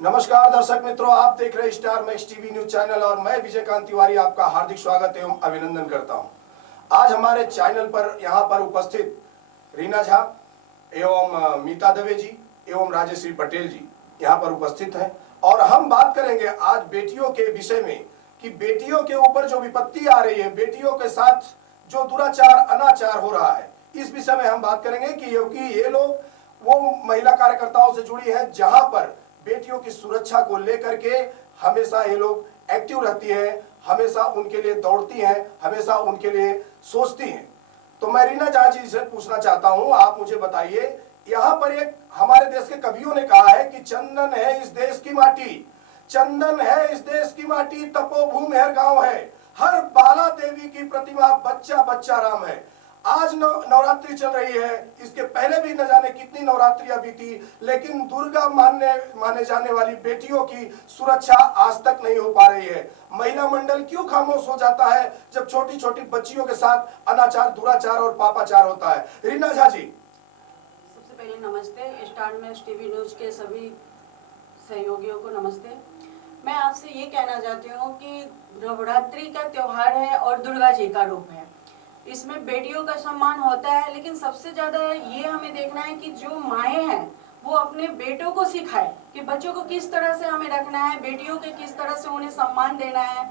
नमस्कार दर्शक मित्रों, आप देख रहे star max TV news channel और मैं विजयकांत तिवारी आपका हार्दिक स्वागत एवं अभिनंदन करता हूं। आज हमारे चैनल पर यहां पर उपस्थित रीना झा एवं मीता दवे जी एवं राजेश्री पटेल जी यहां पर उपस्थित हैं और हम बात करेंगे आज बेटियों के विषय में कि बेटियों के ऊपर जो विपत्ति आ रही है, बेटियों के साथ जो दुराचार अनाचार हो रहा है, इस विषय में हम बात करेंगे कि ये लोग वो महिला कार्यकर्ताओं से जुड़ी है जहां पर बेटियों की सुरक्षा को लेकर के हमेशा ये लोग एक्टिव रहती है, हमेशा उनके लिए दौड़ती हैं, हमेशा उनके लिए सोचती हैं। तो मैं रीना झा जी से पूछना चाहता हूं, आप मुझे बताइए, यहाँ पर एक हमारे देश के कवियों ने कहा है कि चंदन है इस देश की माटी, चंदन है इस देश की माटी, तपोभूमि हर गांव है, हर बाला देवी की प्रतिमा, बच्चा बच्चा राम है। आज नवरात्रि चल रही है, इसके पहले भी न जाने कितनी नवरात्रियां बीती, लेकिन दुर्गा माने जाने वाली बेटियों की सुरक्षा आज तक नहीं हो पा रही है। महिला मंडल क्यों खामोश हो जाता है जब छोटी छोटी बच्चियों के साथ अनाचार, दुराचार और पापाचार होता है? रीना झा जी, सबसे पहले नमस्ते। स्टार मैक्स टीवी न्यूज के सभी सहयोगियों को नमस्ते। मैं आपसे ये कहना चाहती हूँ कि नवरात्रि का त्योहार है और दुर्गा जी का रूप है। इसमें बेटियों का सम्मान होता है, लेकिन सबसे ज्यादा ये हमें देखना है कि जो माएँ हैं वो अपने बेटों को सिखाए कि बच्चों को किस तरह से हमें रखना है, बेटियों के किस तरह से उन्हें सम्मान देना है।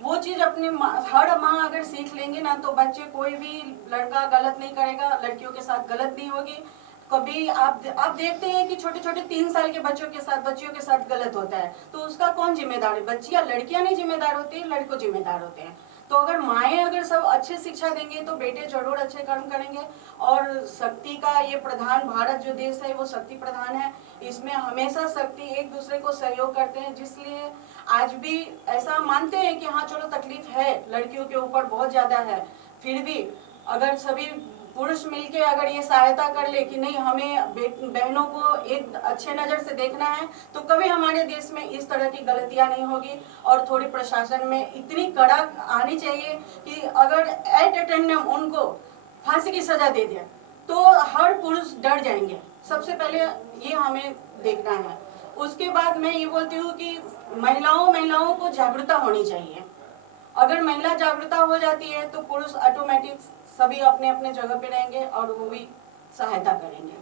वो चीज अपने हर माँ अगर सीख लेंगे ना, तो बच्चे कोई भी लड़का गलत नहीं करेगा, लड़कियों के साथ गलत नहीं होगी। कभी आप देखते हैं कि छोटे छोटे 3 साल के बच्चियों के साथ गलत होता है, तो उसका कौन जिम्मेदार है? बच्चियां, लड़कियां नहीं जिम्मेदार होती है, लड़कों जिम्मेदार होते हैं। तो अगर माएँ अगर सब अच्छे शिक्षा देंगे तो बेटे जरूर अच्छे कर्म करेंगे। और शक्ति का ये प्रधान भारत जो देश है वो शक्ति प्रधान है। इसमें हमेशा शक्ति एक दूसरे को सहयोग करते हैं, जिसलिए आज भी ऐसा मानते हैं कि हाँ चलो तकलीफ है, लड़कियों के ऊपर बहुत ज्यादा है, फिर भी अगर सभी पुरुष मिलके अगर ये सहायता कर ले कि नहीं, हमें बहनों को एक अच्छे नजर से देखना है, तो कभी हमारे देश में इस तरह की गलतियां नहीं होगी। और थोड़ी प्रशासन में इतनी कड़क आनी चाहिए कि अगर एट ए टाइम उनको फांसी की सजा दे दिया तो हर पुरुष डर जाएंगे। सबसे पहले ये हमें देखना है। उसके बाद मैं ये बोलती हूँ कि महिलाओं को जागरूकता होनी चाहिए। अगर महिला जागरूकता हो जाती है तो पुरुष ऑटोमेटिक सभी अपने अपने जगह पे रहेंगे और वो भी सहायता करेंगे।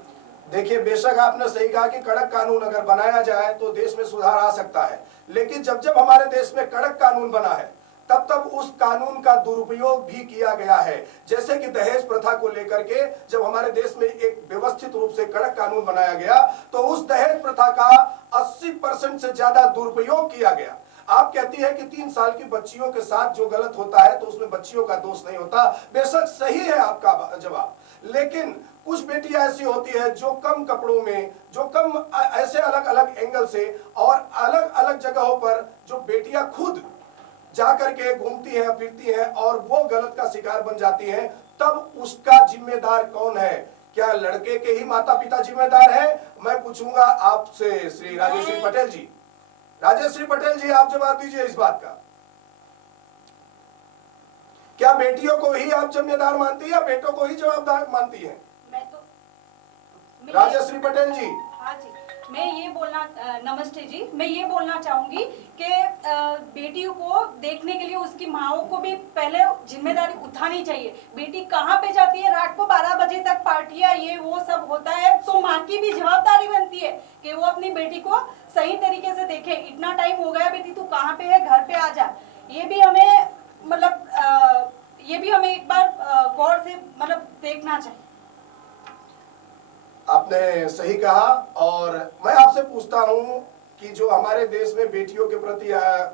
देखिए, बेशक आपने सही कहा कि कड़क कानून अगर बनाया जाए तो देश में सुधार आ सकता है, लेकिन जब जब हमारे देश में कड़क कानून बना है तब तब उस कानून का दुरुपयोग भी किया गया है। जैसे कि दहेज प्रथा को लेकर के जब हमारे देश में एक व्यवस्थित रूप से कड़क कानून बनाया गया तो उस दहेज प्रथा का 80% से ज्यादा दुरुपयोग किया गया। आप कहती है कि 3 साल की बच्चियों के साथ जो गलत होता है तो उसमें बच्चियों का दोष नहीं होता। बेशक सही है आपका जवाब, लेकिन कुछ बेटियां ऐसी होती है जो कम कपड़ों में, जो कम ऐसे अलग अलग एंगल से और अलग अलग जगहों पर जो बेटियां खुद जाकर के घूमती हैं, फिरती हैं और वो गलत का शिकार बन जाती हैं, तब उसका जिम्मेदार कौन है? क्या लड़के के ही माता पिता जिम्मेदार हैं? मैं पूछूंगा आपसे श्री राजेश्री पटेल जी। राजेश्री पटेल जी, आप जवाब दीजिए इस बात का। क्या बेटियों को ही आप जिम्मेदार मानती है या बेटों को ही जवाबदार मानती है? राजेश्री पटेल जी। हाँ जी, मैं ये बोलना, नमस्ते जी, मैं ये बोलना चाहूंगी कि बेटियों को देखने के लिए उसकी माओं को भी पहले जिम्मेदारी उठानी चाहिए। बेटी कहाँ पे जाती है, रात को 12 बजे तक पार्टियां ये वो सब होता है, तो माँ की भी जवाबदारी बनती है कि वो अपनी बेटी को सही तरीके से देखे। इतना टाइम हो गया बेटी, तू कहाँ पे है, घर पे आ जा। ये भी हमें एक बार गौर से देखना चाहिए। आपने सही कहा और मैं आपसे पूछता हूं कि जो हमारे देश में बेटियों के प्रति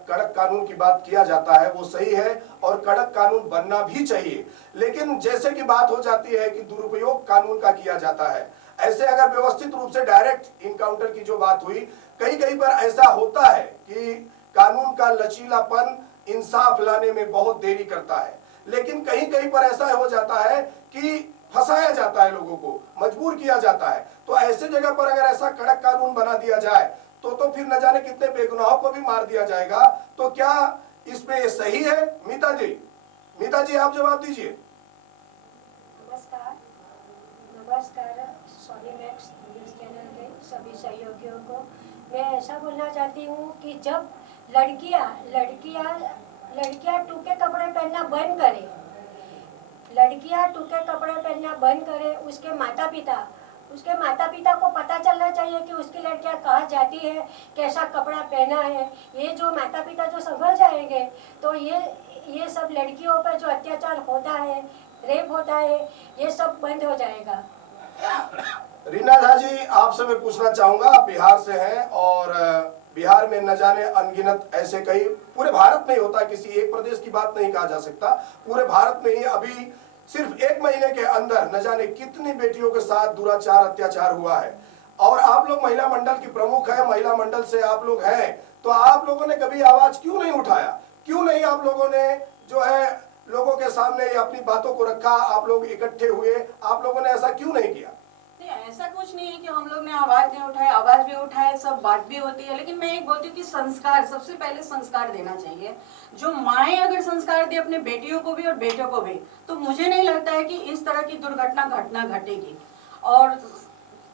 कड़क कानून की बात किया जाता है वो सही है और कड़क कानून बनना भी चाहिए, लेकिन जैसे कि बात हो जाती है कि दुरुपयोग कानून का किया जाता है, ऐसे अगर व्यवस्थित रूप से डायरेक्ट इनकाउंटर की जो बात हुई, कई कई पर ऐसा होता है कि कानून का लचीलापन इंसाफ लाने में बहुत देरी करता है, लेकिन कहीं कहीं पर ऐसा हो जाता है कि फंसाया जाता है, लोगों को मजबूर किया जाता है। तो ऐसे जगह पर अगर ऐसा कड़क कानून बना दिया जाए तो फिर न जाने कितने बेगुनाहों को भी मार दिया जाएगा। तो क्या इसमें ये सही है? मीता जी आप जवाब दीजिए। नमस्कार सॉरी मैक्स न्यूज चैनल के सभी सहयोगियों को मैं ऐसा बोलना चाहती हूँ कि जब लड़कियाँ लड़कियाँ लड़कियाँ टूके कपड़े पहनना बंद करें, लड़कियाँ टूके कपड़े पहनना बंद करें, उसके माता पिता को पता चलना चाहिए कि उसकी लड़कियाँ कहाँ जाती है, कैसा कपड़ा पहना है। ये जो माता पिता जो संभल जाएंगे तो ये सब लड़कियों पर जो अत्याचार होता है, रेप होता है, ये सब बंद हो जाएगा। रीना झा जी, आपसे मैं पूछना चाहूंगा, आप बिहार से हैं और बिहार में न जाने अनगिनत ऐसे कई, पूरे भारत में ही होता है, किसी एक प्रदेश की बात नहीं कहा जा सकता, पूरे भारत में ही अभी सिर्फ 1 महीने के अंदर न जाने कितनी बेटियों के साथ दुराचार अत्याचार हुआ है। और आप लोग महिला मंडल की प्रमुख है, महिला मंडल से आप लोग हैं, तो आप लोगों ने कभी आवाज क्यों नहीं उठाया? क्यों नहीं आप लोगों ने जो है लोगों के सामने अपनी बातों को रखा? आप लोग इकट्ठे हुए, आप लोगों ने ऐसा क्यों नहीं किया? नहीं, ऐसा कुछ नहीं है कि हम लोग ने आवाज नहीं उठाई, आवाज भी उठाए, सब बात भी होती है, लेकिन मैं एक बोलती हूँ कि संस्कार, सबसे पहले संस्कार देना चाहिए। जो माएँ अगर संस्कार दे अपने बेटियों को भी और बेटों को भी, तो मुझे नहीं लगता है कि इस तरह की दुर्घटना घटेगी। और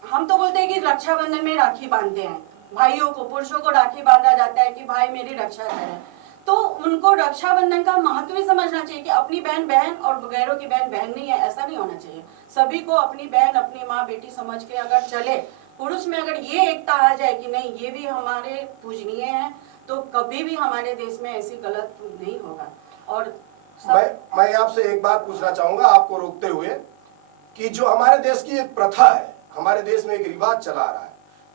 हम तो बोलते हैं कि रक्षाबंधन में राखी बांधते हैं, भाइयों को, पुरुषों को राखी बांधा जाता है कि भाई मेरी रक्षा करें, तो उनको रक्षाबंधन का महत्व भी समझना चाहिए कि अपनी बहन बहन और गैरों की बहन बहन नहीं है, ऐसा नहीं होना चाहिए। सभी को अपनी बहन, अपनी माँ बेटी समझ के अगर चले, पुरुष में अगर ये एकता आ जाए कि नहीं ये भी हमारे पूजनीय हैं, तो कभी भी हमारे देश में ऐसी गलत नहीं होगा। और मैं आपसे एक बात पूछना चाहूंगा आपको रोकते हुए, कि जो हमारे देश की एक प्रथा है, हमारे देश में एक रिवाज चला आ रहा है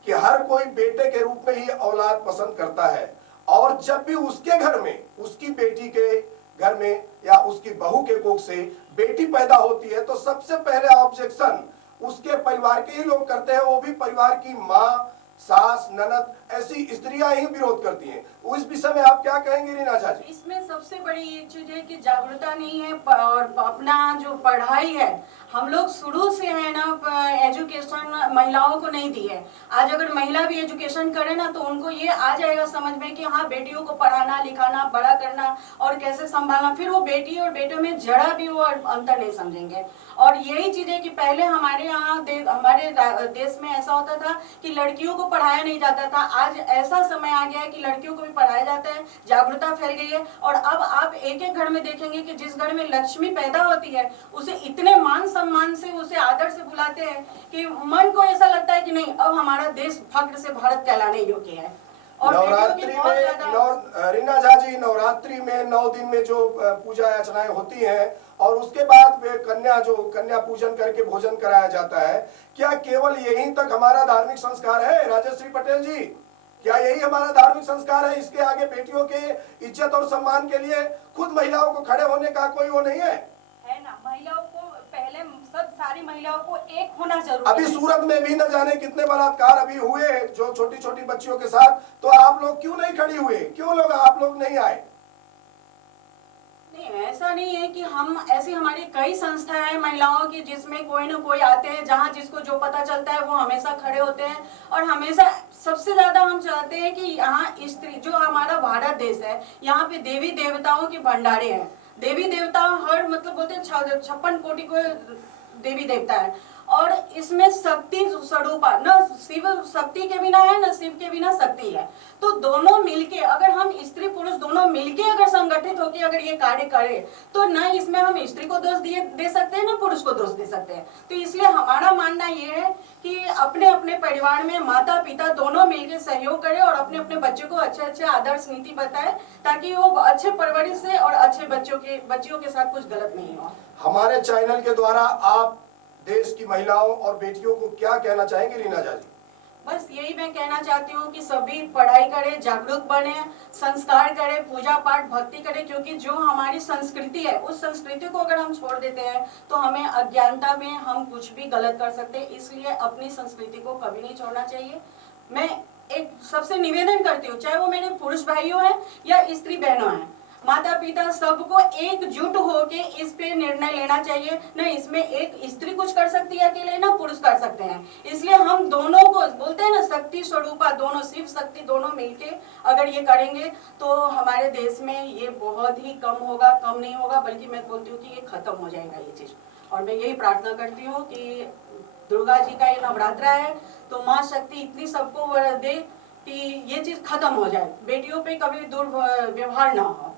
कि हर कोई बेटे के रूप में ही औलाद पसंद करता है, और जब भी उसके घर में, उसकी बेटी के घर में या उसकी बहू के कोख से बेटी पैदा होती है, तो सबसे पहले ऑब्जेक्शन उसके परिवार के ही लोग करते हैं, वो भी परिवार की माँ, सास, ननद, ऐसी स्त्रियां ही विरोध करती हैं। उस विषय में आप क्या कहेंगे रीना झा जी? इसमें सबसे बड़ी एक चीज है कि जागरूकता नहीं है, और अपना जो पढ़ाई है, हम लोग शुरू से है ना एजुकेशन महिलाओं को नहीं दी है। आज अगर महिला भी एजुकेशन करे ना, तो उनको ये आ जाएगा समझ में कि हाँ बेटियों को पढ़ाना लिखाना, बड़ा करना और कैसे संभालना, फिर वो बेटी और बेटों में जरा भी वो अंतर नहीं समझेंगे। और यही चीज है कि पहले हमारे यहाँ हमारे देश में ऐसा होता था कि लड़कियों को पढ़ाया नहीं जाता था। आज ऐसा समय आ गया है कि लड़कियों को भी पढ़ाया जाता है, जागरूकता फैल गई है। और अब आप एक एक घर में देखेंगे कि जिस घर में लक्ष्मी पैदा होती है, उसे इतने मान सम्मान से, उसे आदर से बुलाते हैं कि मन को ऐसा लगता है कि नहीं, अब हमारा देश फख्र से भारत कहलाने योग्य है। और नवरात्रि में रीना झा जी, नवरात्रि में 9 दिन में जो पूजा अर्चनाएं होती हैं, और उसके बाद वे कन्या पूजन करके भोजन कराया जाता है, क्या केवल यहीं तक हमारा धार्मिक संस्कार है राजश्री पटेल जी? क्या यही हमारा धार्मिक संस्कार है? इसके आगे बेटियों के इज्जत और सम्मान के लिए खुद महिलाओं को खड़े होने का कोई वो नहीं है ना? महिलाओं को पहले, सब सारी महिलाओं को एक होना जरूरी है। अभी सूरत में भी न जाने कितने बलात्कार अभी हुए जो छोटी छोटी बच्चियों के साथ, तो आप लोग क्यों नहीं खड़ी हुए? क्यों लोग आप लोग नहीं आए? नहीं, ऐसा नहीं है कि हम, ऐसी हमारी कई संस्थाएं हैं महिलाओं की, जिसमें कोई ना कोई आते हैं, जहां जिसको जो पता चलता है वो हमेशा खड़े होते हैं। और हमेशा सबसे ज्यादा हम चाहते हैं कि यहाँ स्त्री, जो हमारा भारत देश है, यहाँ पे देवी देवताओं के भंडारे हैं। देवी देवता हर, मतलब बोलते हैं 56 कोटि को देवी देवता है, और इसमें शक्ति स्वरूपा, न शिव शक्ति के बिना है, न शिव के बिना शक्ति है। तो दोनों मिलके, अगर हम स्त्री पुरुष दोनों मिलके अगर संगठित होकर अगर ये कार्य करें, तो न इसमें हम स्त्री को दोष दे सकते हैं, न पुरुष को दोष दे सकते हैं। तो इसलिए हमारा मानना ये है कि अपने अपने परिवार में माता पिता दोनों मिलकर सहयोग करें और अपने अपने बच्चों को अच्छे अच्छे आदर्श नीति बताएं, ताकि वो अच्छे परवरिश से और अच्छे बच्चियों के साथ कुछ गलत नहीं हो। हमारे चैनल के द्वारा आप देश की महिलाओं और बेटियों को क्या कहना चाहेंगे रीना झा जी? बस यही मैं कहना चाहती हूँ कि सभी पढ़ाई करें, जागरूक बने, संस्कार करें, पूजा पाठ भक्ति करें, क्योंकि जो हमारी संस्कृति है, उस संस्कृति को अगर हम छोड़ देते हैं तो हमें अज्ञानता में हम कुछ भी गलत कर सकते हैं। इसलिए अपनी संस्कृति को कभी नहीं छोड़ना चाहिए। मैं एक सबसे निवेदन करती हूँ, चाहे वो मेरे पुरुष भाइयों हैं या स्त्री बहनों हैं, माता पिता सबको एकजुट होके इस पे निर्णय लेना चाहिए। न इसमें एक स्त्री कुछ कर सकती है अकेले, ना पुरुष कर सकते हैं। इसलिए हम दोनों को बोलते हैं ना, शक्ति स्वरूपा, दोनों शिव शक्ति दोनों मिलके अगर ये करेंगे तो हमारे देश में ये बहुत ही कम होगा, कम नहीं होगा, बल्कि मैं बोलती हूँ कि ये खत्म हो जाएगा ये चीज। और मैं यही प्रार्थना करती हूँ कि दुर्गा जी का ये नवरात्रा है, तो माँ शक्ति इतनी सबको वर दे कि ये चीज खत्म हो जाए, बेटियों पे कभी दुर्व्यवहार ना हो।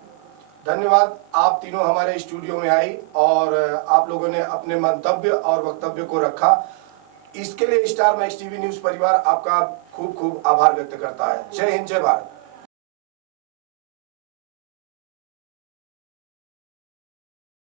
धन्यवाद, आप तीनों हमारे स्टूडियो में आई और आप लोगों ने अपने मंतव्य और वक्तव्य को रखा। इसके लिए स्टार मैक्स टीवी न्यूज परिवार आपका खूब खूब आभार व्यक्त करता है। जय हिंद, जय भारत।